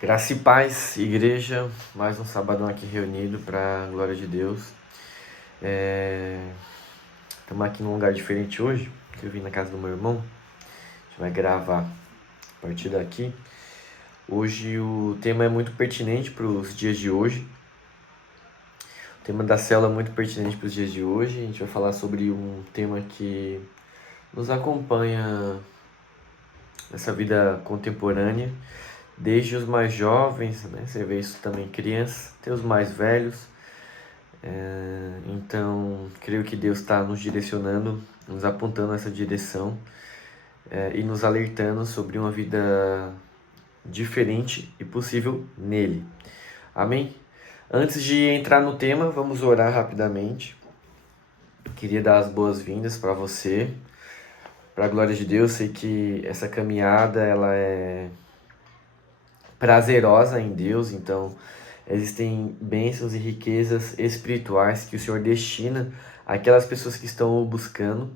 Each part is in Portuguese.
Graça e paz, igreja, mais um sabadão aqui reunido para a glória de Deus. Estamos aqui num lugar diferente hoje, que eu vim na casa do meu irmão. A gente vai gravar a partir daqui. Hoje o tema é muito pertinente para os dias de hoje. O tema da célula é muito pertinente para os dias de hoje. A gente vai falar sobre um tema que nos acompanha nessa vida contemporânea, desde os mais jovens, né? Você vê isso também em crianças, até os mais velhos. Então, creio que Deus está nos direcionando, nos apontando nessa direção e nos alertando sobre uma vida diferente e possível nele. Amém? Antes de entrar no tema, vamos orar rapidamente. Queria dar as boas-vindas para você, para a glória de Deus. Sei que essa caminhada ela é prazerosa em Deus, então existem bênçãos e riquezas espirituais que o Senhor destina àquelas pessoas que estão o buscando.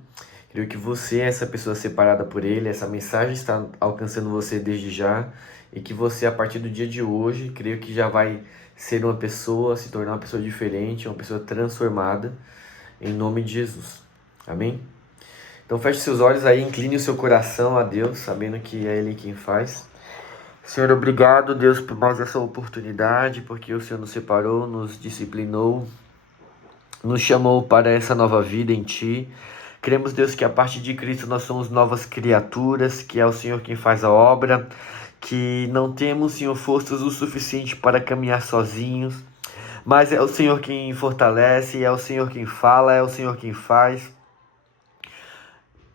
Creio que você é essa pessoa separada por Ele, essa mensagem está alcançando você desde já e que você, a partir do dia de hoje, creio que já vai ser uma pessoa, se tornar uma pessoa diferente, uma pessoa transformada, em nome de Jesus. Amém? Então feche seus olhos aí, incline o seu coração a Deus, sabendo que é Ele quem faz. Senhor, obrigado, Deus, por mais essa oportunidade, porque o Senhor nos separou, nos disciplinou, nos chamou para essa nova vida em Ti. Cremos, Deus, que a partir de Cristo nós somos novas criaturas, que é o Senhor quem faz a obra, que não temos, Senhor, forças o suficiente para caminhar sozinhos, mas é o Senhor quem fortalece, é o Senhor quem fala, é o Senhor quem faz.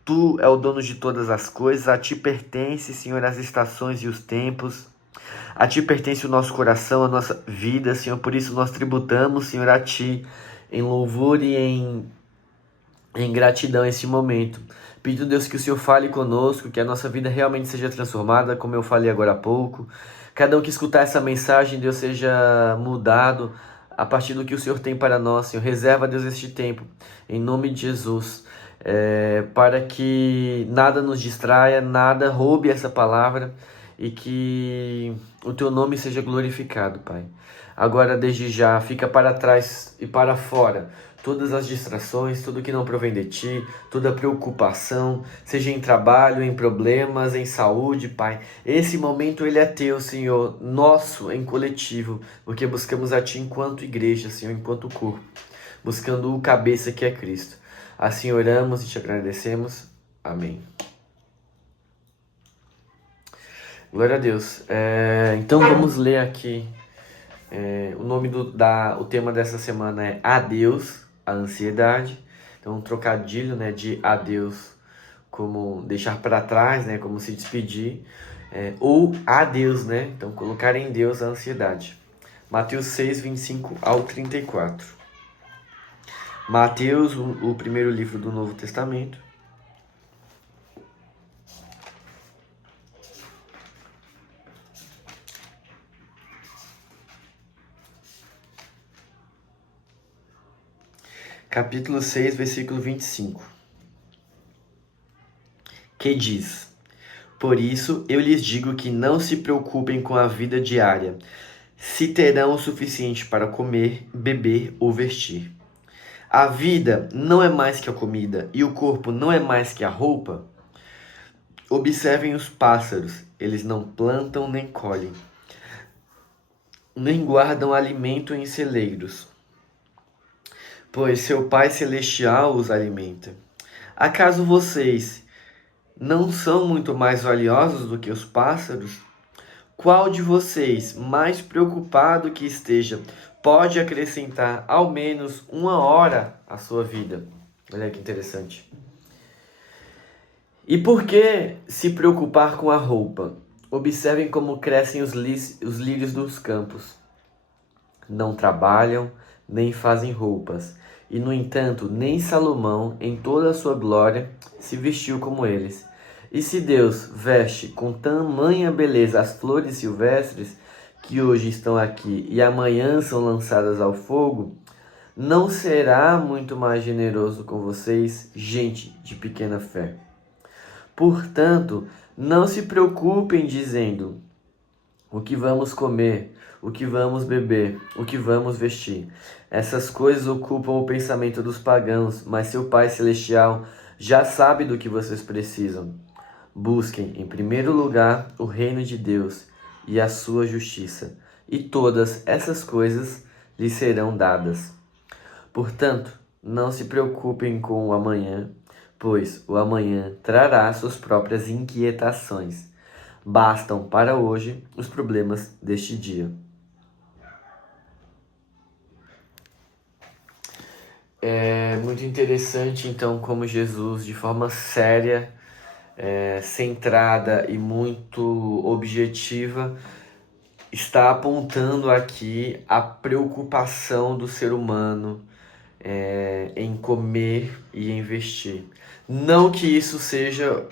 Tu é o dono de todas as coisas, a Ti pertence, Senhor, as estações e os tempos. A Ti pertence o nosso coração, a nossa vida, Senhor, por isso nós tributamos, Senhor, a Ti em louvor e em gratidão esse momento. Pedindo, Deus, que o Senhor fale conosco, que a nossa vida realmente seja transformada, como eu falei agora há pouco. Cada um que escutar essa mensagem, Deus, seja mudado a partir do que o Senhor tem para nós, Senhor. Reserva, Deus, este tempo, em nome de Jesus, para que nada nos distraia, nada roube essa palavra e que o Teu nome seja glorificado, Pai. Agora, desde já, fica para trás e para fora todas as distrações, tudo que não provém de Ti, toda preocupação, seja em trabalho, em problemas, em saúde, Pai. Esse momento ele é Teu, Senhor, nosso em coletivo, porque buscamos a Ti enquanto igreja, Senhor, enquanto corpo, buscando o cabeça que é Cristo. Assim oramos e Te agradecemos. Amém. Glória a Deus. Então vamos ler aqui. O tema dessa semana é Adeus, a ansiedade. Então um trocadilho, né, de adeus, como deixar para trás, né, como se despedir, ou adeus, né, então colocar em Deus a ansiedade. Mateus 6, 25 ao 34. Mateus, o primeiro livro do Novo Testamento. Capítulo 6, versículo 25. Que diz: Por isso eu lhes digo que não se preocupem com a vida diária, se terão o suficiente para comer, beber ou vestir. A vida não é mais que a comida e o corpo não é mais que a roupa? Observem os pássaros, eles não plantam nem colhem, nem guardam alimento em celeiros, pois seu Pai Celestial os alimenta. Acaso vocês não são muito mais valiosos do que os pássaros? Qual de vocês, mais preocupado que esteja, pode acrescentar ao menos 1 hora à sua vida? Olha que interessante. E por que se preocupar com a roupa? Observem como crescem os lírios dos campos. Não trabalham, nem fazem roupas. E, no entanto, nem Salomão, em toda a sua glória, se vestiu como eles. E se Deus veste com tamanha beleza as flores silvestres, que hoje estão aqui e amanhã são lançadas ao fogo, não será muito mais generoso com vocês, gente de pequena fé? Portanto, não se preocupem dizendo: o que vamos comer, o que vamos beber, o que vamos vestir. Essas coisas ocupam o pensamento dos pagãos, mas seu Pai Celestial já sabe do que vocês precisam. Busquem, em primeiro lugar, o reino de Deus e a sua justiça, e todas essas coisas lhes serão dadas. Portanto, não se preocupem com o amanhã, pois o amanhã trará suas próprias inquietações. Bastam para hoje os problemas deste dia. É muito interessante, então, como Jesus, de forma séria, centrada e muito objetiva, está apontando aqui a preocupação do ser humano em comer e investir. Não que isso seja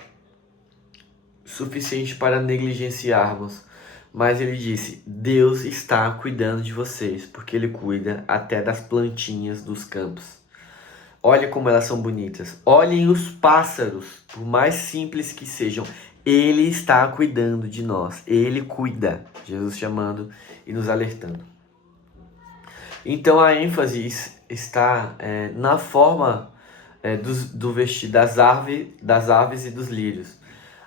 suficiente para negligenciarmos, mas ele disse: Deus está cuidando de vocês, porque ele cuida até das plantinhas dos campos. Olha como elas são bonitas. Olhem os pássaros, por mais simples que sejam. Ele está cuidando de nós. Ele cuida. Jesus chamando e nos alertando. Então a ênfase está na forma do vestir das aves e dos lírios.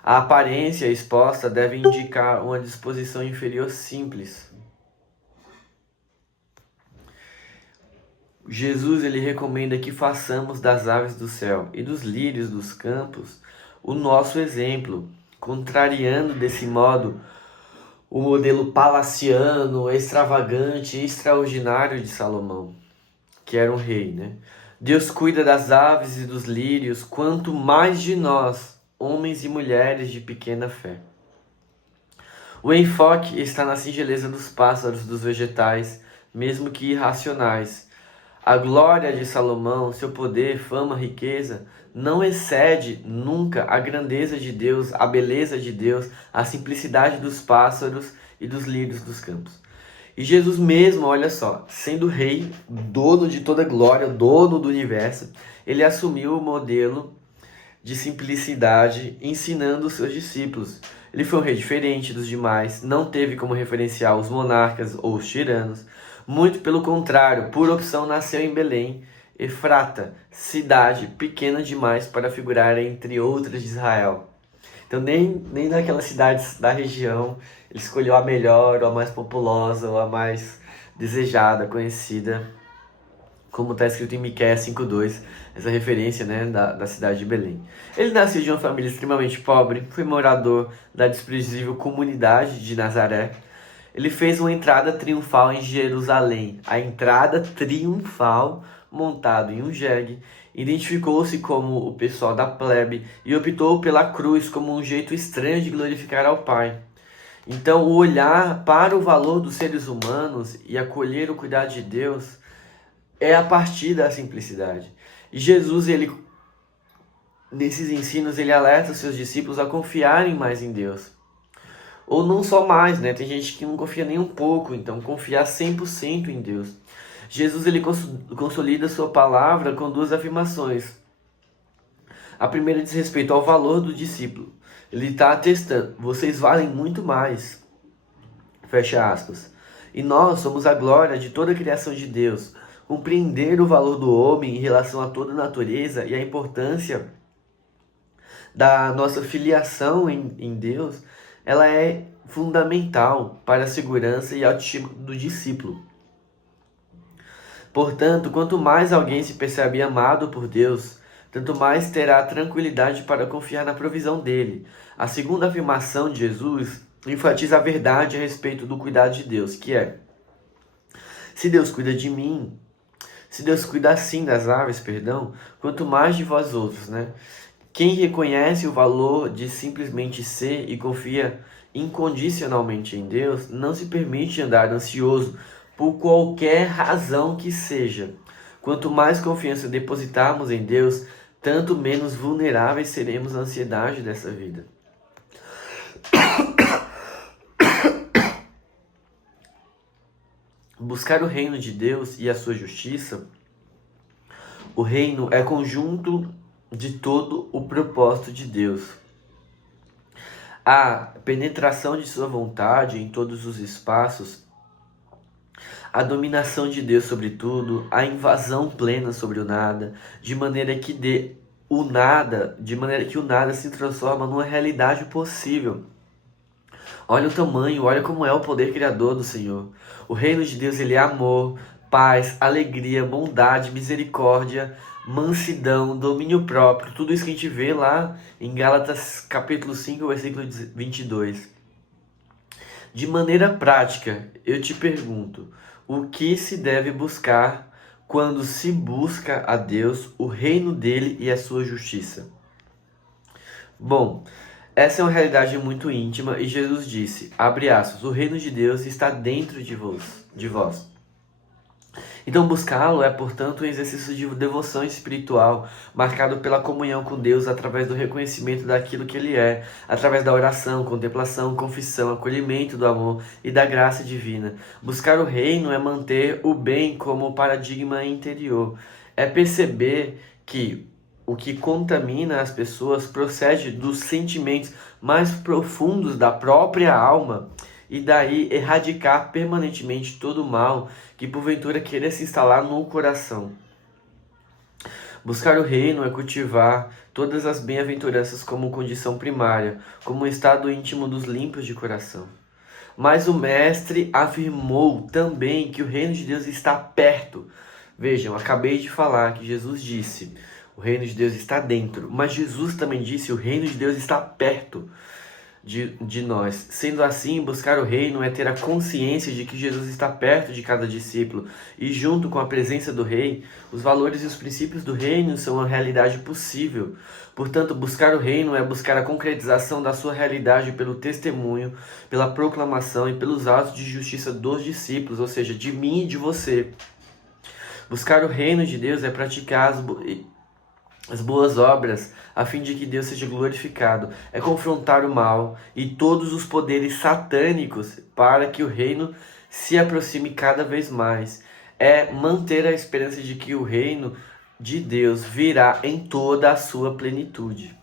A aparência exposta deve indicar uma disposição inferior simples. Jesus ele recomenda que façamos das aves do céu e dos lírios dos campos o nosso exemplo, contrariando desse modo o modelo palaciano, extravagante e extraordinário de Salomão, que era um rei, né? Deus cuida das aves e dos lírios, quanto mais de nós, homens e mulheres de pequena fé. O enfoque está na singeleza dos pássaros, dos vegetais, mesmo que irracionais. A glória de Salomão, seu poder, fama, riqueza, não excede nunca a grandeza de Deus, a beleza de Deus, a simplicidade dos pássaros e dos lírios dos campos. E Jesus mesmo, olha só, sendo rei, dono de toda glória, dono do universo, ele assumiu o modelo de simplicidade, ensinando os seus discípulos. Ele foi um rei diferente dos demais, não teve como referencial os monarcas ou os tiranos. Muito pelo contrário, por opção nasceu em Belém, Efrata, cidade pequena demais para figurar entre outras de Israel. Então nem naquelas cidades da região ele escolheu a melhor, ou a mais populosa, ou a mais desejada, conhecida, como está escrito em Miqueias 5:2, essa referência, né, da cidade de Belém. Ele nasceu de uma família extremamente pobre, foi morador da desprezível comunidade de Nazaré. Ele fez uma entrada triunfal em Jerusalém, a entrada triunfal montado em um jegue, identificou-se como o pessoal da plebe e optou pela cruz como um jeito estranho de glorificar ao Pai. Então, o olhar para o valor dos seres humanos e acolher o cuidado de Deus é a partir da simplicidade. E Jesus, ele, nesses ensinos, ele alerta os seus discípulos a confiarem mais em Deus. Ou não só mais, né? Tem gente que não confia nem um pouco, então confiar 100% em Deus. Jesus, ele consolida sua palavra com duas afirmações. A primeira diz respeito ao valor do discípulo. Ele está atestando: vocês valem muito mais. Fecha aspas. E nós somos a glória de toda a criação de Deus. Compreender o valor do homem em relação a toda a natureza e a importância da nossa filiação em Deus, ela é fundamental para a segurança e autoestima do discípulo. Portanto, quanto mais alguém se percebe amado por Deus, tanto mais terá tranquilidade para confiar na provisão dele. A segunda afirmação de Jesus enfatiza a verdade a respeito do cuidado de Deus, que é: se Deus cuida de mim, se Deus cuida assim das aves, quanto mais de vós outros, né? Quem reconhece o valor de simplesmente ser e confia incondicionalmente em Deus, não se permite andar ansioso por qualquer razão que seja. Quanto mais confiança depositarmos em Deus, tanto menos vulneráveis seremos à ansiedade dessa vida. Buscar o reino de Deus e a sua justiça. O reino é conjunto de todo o propósito de Deus. a penetração de sua vontade em todos os espaços, a dominação de Deus sobre tudo, a invasão plena sobre o nada, de maneira que o nada se transforma numa realidade possível. Olha o tamanho, olha como é o poder criador do Senhor. O reino de Deus, ele é amor, paz, alegria, bondade, misericórdia, mansidão, domínio próprio. Tudo isso que a gente vê lá em Gálatas capítulo 5, versículo 22. De maneira prática, eu te pergunto, o que se deve buscar quando se busca a Deus, o reino dele e a sua justiça? Bom, essa é uma realidade muito íntima e Jesus disse, abre aspas, o reino de Deus está dentro de vós. Então buscá-lo é, portanto, um exercício de devoção espiritual, marcado pela comunhão com Deus através do reconhecimento daquilo que Ele é, através da oração, contemplação, confissão, acolhimento do amor e da graça divina. Buscar o reino é manter o bem como paradigma interior, é perceber que o que contamina as pessoas procede dos sentimentos mais profundos da própria alma e daí erradicar permanentemente todo o mal que porventura queira se instalar no coração. Buscar o reino é cultivar todas as bem-aventuranças como condição primária, como um estado íntimo dos limpos de coração. Mas o Mestre afirmou também que o reino de Deus está perto. Vejam, acabei de falar que Jesus disse, o reino de Deus está dentro, mas Jesus também disse, o reino de Deus está perto de nós. Sendo assim, buscar o reino é ter a consciência de que Jesus está perto de cada discípulo e junto com a presença do Rei, os valores e os princípios do reino são uma realidade possível. Portanto, buscar o reino é buscar a concretização da sua realidade pelo testemunho, pela proclamação e pelos atos de justiça dos discípulos, ou seja, de mim e de você. Buscar o reino de Deus é praticar as boas obras, a fim de que Deus seja glorificado, é confrontar o mal e todos os poderes satânicos para que o reino se aproxime cada vez mais. É manter a esperança de que o reino de Deus virá em toda a sua plenitude.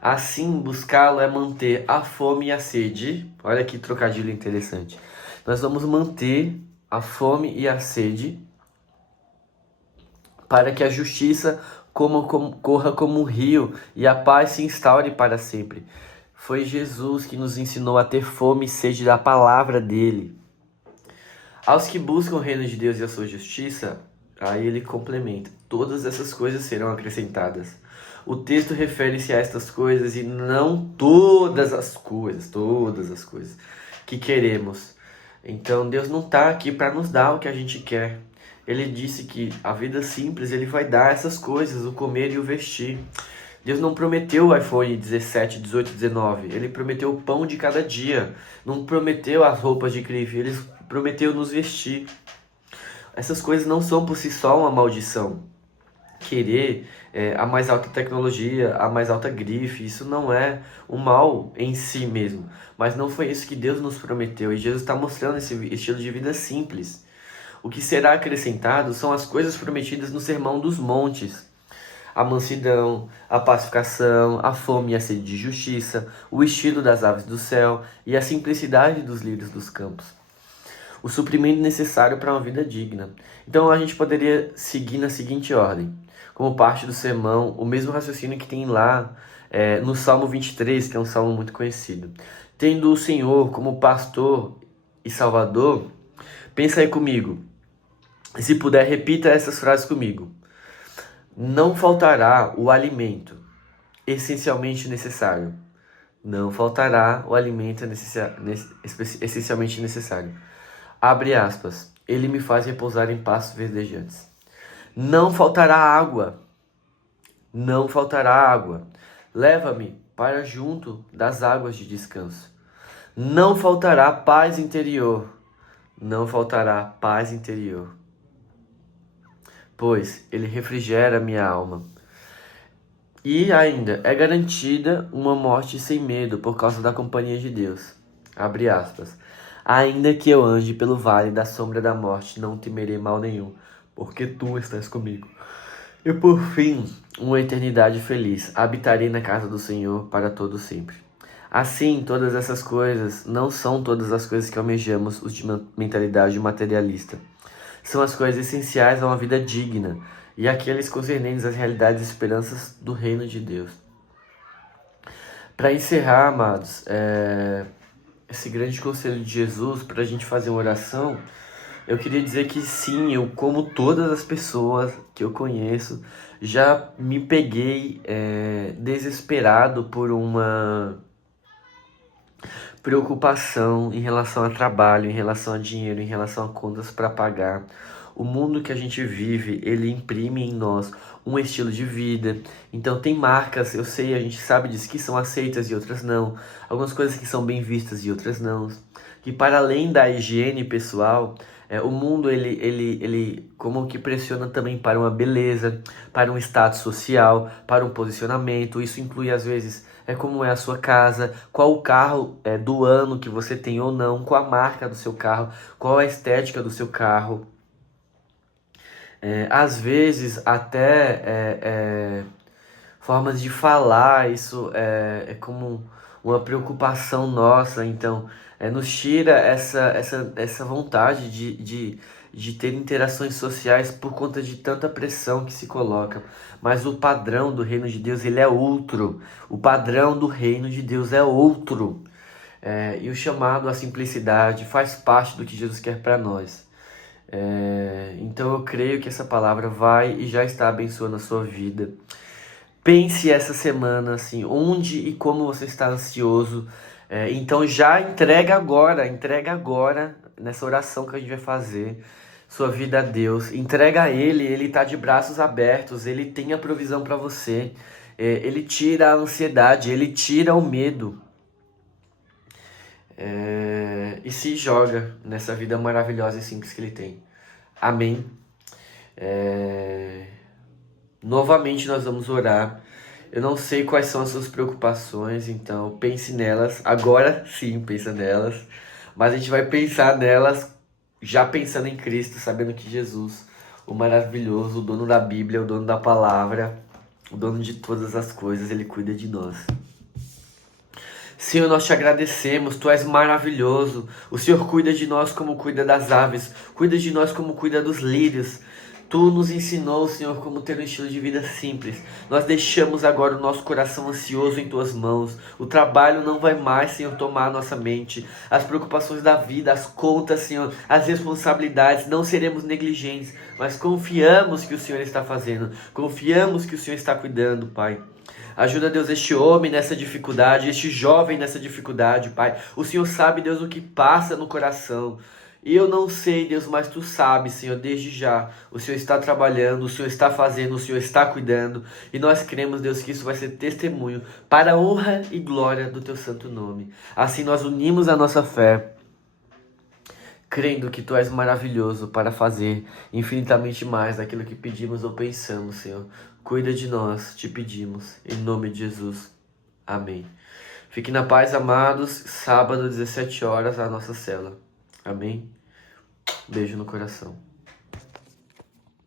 Assim, buscá-lo é manter a fome e a sede. Olha que trocadilho interessante. Nós vamos manter a fome e a sede para que a justiça corra como um rio e a paz se instaure para sempre. Foi Jesus que nos ensinou a ter fome e sede da palavra dele. Aos que buscam o reino de Deus e a sua justiça, aí ele complementa, todas essas coisas serão acrescentadas. O texto refere-se a estas coisas e não todas as coisas que queremos. Então Deus não está aqui para nos dar o que a gente quer. Ele disse que a vida simples, ele vai dar essas coisas, o comer e o vestir. Deus não prometeu o iPhone 17, 18, 19. Ele prometeu o pão de cada dia. Não prometeu as roupas de grife. Ele prometeu nos vestir. Essas coisas não são por si só uma maldição. Querer a mais alta tecnologia, a mais alta grife, isso não é um mal em si mesmo. Mas não foi isso que Deus nos prometeu. E Jesus está mostrando esse estilo de vida simples. O que será acrescentado são as coisas prometidas no Sermão dos Montes. A mansidão, a pacificação, a fome e a sede de justiça, o estilo das aves do céu e a simplicidade dos lírios dos campos. O suprimento necessário para uma vida digna. Então a gente poderia seguir na seguinte ordem. Como parte do sermão, o mesmo raciocínio que tem lá no Salmo 23, que é um salmo muito conhecido. Tendo o Senhor como pastor e salvador, pensa aí comigo. Se puder, repita essas frases comigo. Não faltará o alimento essencialmente necessário. Não faltará o alimento essencialmente necessário. Abre aspas. Ele me faz repousar em pastos verdejantes. Não faltará água. Não faltará água. Leva-me para junto das águas de descanso. Não faltará paz interior. Não faltará paz interior. Pois ele refrigera minha alma. E ainda, é garantida uma morte sem medo por causa da companhia de Deus. Abre aspas. Ainda que eu ande pelo vale da sombra da morte, não temerei mal nenhum, porque tu estás comigo. E por fim, uma eternidade feliz. Habitarei na casa do Senhor para todo sempre. Assim, todas essas coisas não são todas as coisas que almejamos os de mentalidade materialista. São as coisas essenciais a uma vida digna e aqueles concernentes às realidades e esperanças do reino de Deus. Para encerrar, amados, esse grande conselho de Jesus, para a gente fazer uma oração, eu queria dizer que sim, eu, como todas as pessoas que eu conheço, já me peguei desesperado por uma preocupação em relação a trabalho, em relação a dinheiro, em relação a contas para pagar. O mundo que a gente vive, ele imprime em nós um estilo de vida. Então tem marcas, eu sei, a gente sabe disso, que são aceitas e outras não. Algumas coisas que são bem vistas e outras não. Que para além da higiene pessoal, o mundo ele como que pressiona também para uma beleza, para um status social, para um posicionamento. Isso inclui às vezes como é a sua casa, qual o carro do ano que você tem ou não, qual a marca do seu carro, qual a estética do seu carro. Às vezes até formas de falar, isso é como uma preocupação nossa, então nos tira essa vontade de ter interações sociais por conta de tanta pressão que se coloca. Mas o padrão do reino de Deus, ele é outro. O padrão do reino de Deus é outro. E o chamado à simplicidade faz parte do que Jesus quer para nós. Então eu creio que essa palavra vai e já está abençoando a sua vida. Pense essa semana, assim, onde e como você está ansioso. Então já entrega agora, nessa oração que a gente vai fazer, sua vida a Deus. Entrega a Ele está de braços abertos, Ele tem a provisão para você. Ele tira a ansiedade, Ele tira o medo. E se joga nessa vida maravilhosa e simples que Ele tem. Amém. Novamente nós vamos orar. Eu não sei quais são as suas preocupações, então pense nelas. Agora sim, pensa nelas. Mas a gente vai pensar nelas já pensando em Cristo, sabendo que Jesus, o maravilhoso, o dono da Bíblia, o dono da palavra, o dono de todas as coisas, Ele cuida de nós. Senhor, nós te agradecemos, Tu és maravilhoso. O Senhor cuida de nós como cuida das aves, cuida de nós como cuida dos lírios. Tu nos ensinou, Senhor, como ter um estilo de vida simples. Nós deixamos agora o nosso coração ansioso em Tuas mãos. O trabalho não vai mais, Senhor, tomar a nossa mente. As preocupações da vida, as contas, Senhor, as responsabilidades, não seremos negligentes, mas confiamos que o Senhor está fazendo. Confiamos que o Senhor está cuidando, Pai. Ajuda, Deus, este homem nessa dificuldade, este jovem nessa dificuldade, Pai. O Senhor sabe, Deus, o que passa no coração. Eu não sei, Deus, mas Tu sabes, Senhor, desde já. O Senhor está trabalhando, o Senhor está fazendo, o Senhor está cuidando. E nós cremos, Deus, que isso vai ser testemunho para a honra e glória do Teu santo nome. Assim nós unimos a nossa fé, crendo que Tu és maravilhoso para fazer infinitamente mais daquilo que pedimos ou pensamos, Senhor. Cuida de nós, te pedimos, em nome de Jesus. Amém. Fique na paz, amados. Sábado, 17 horas, a nossa cela. Amém? Beijo no coração.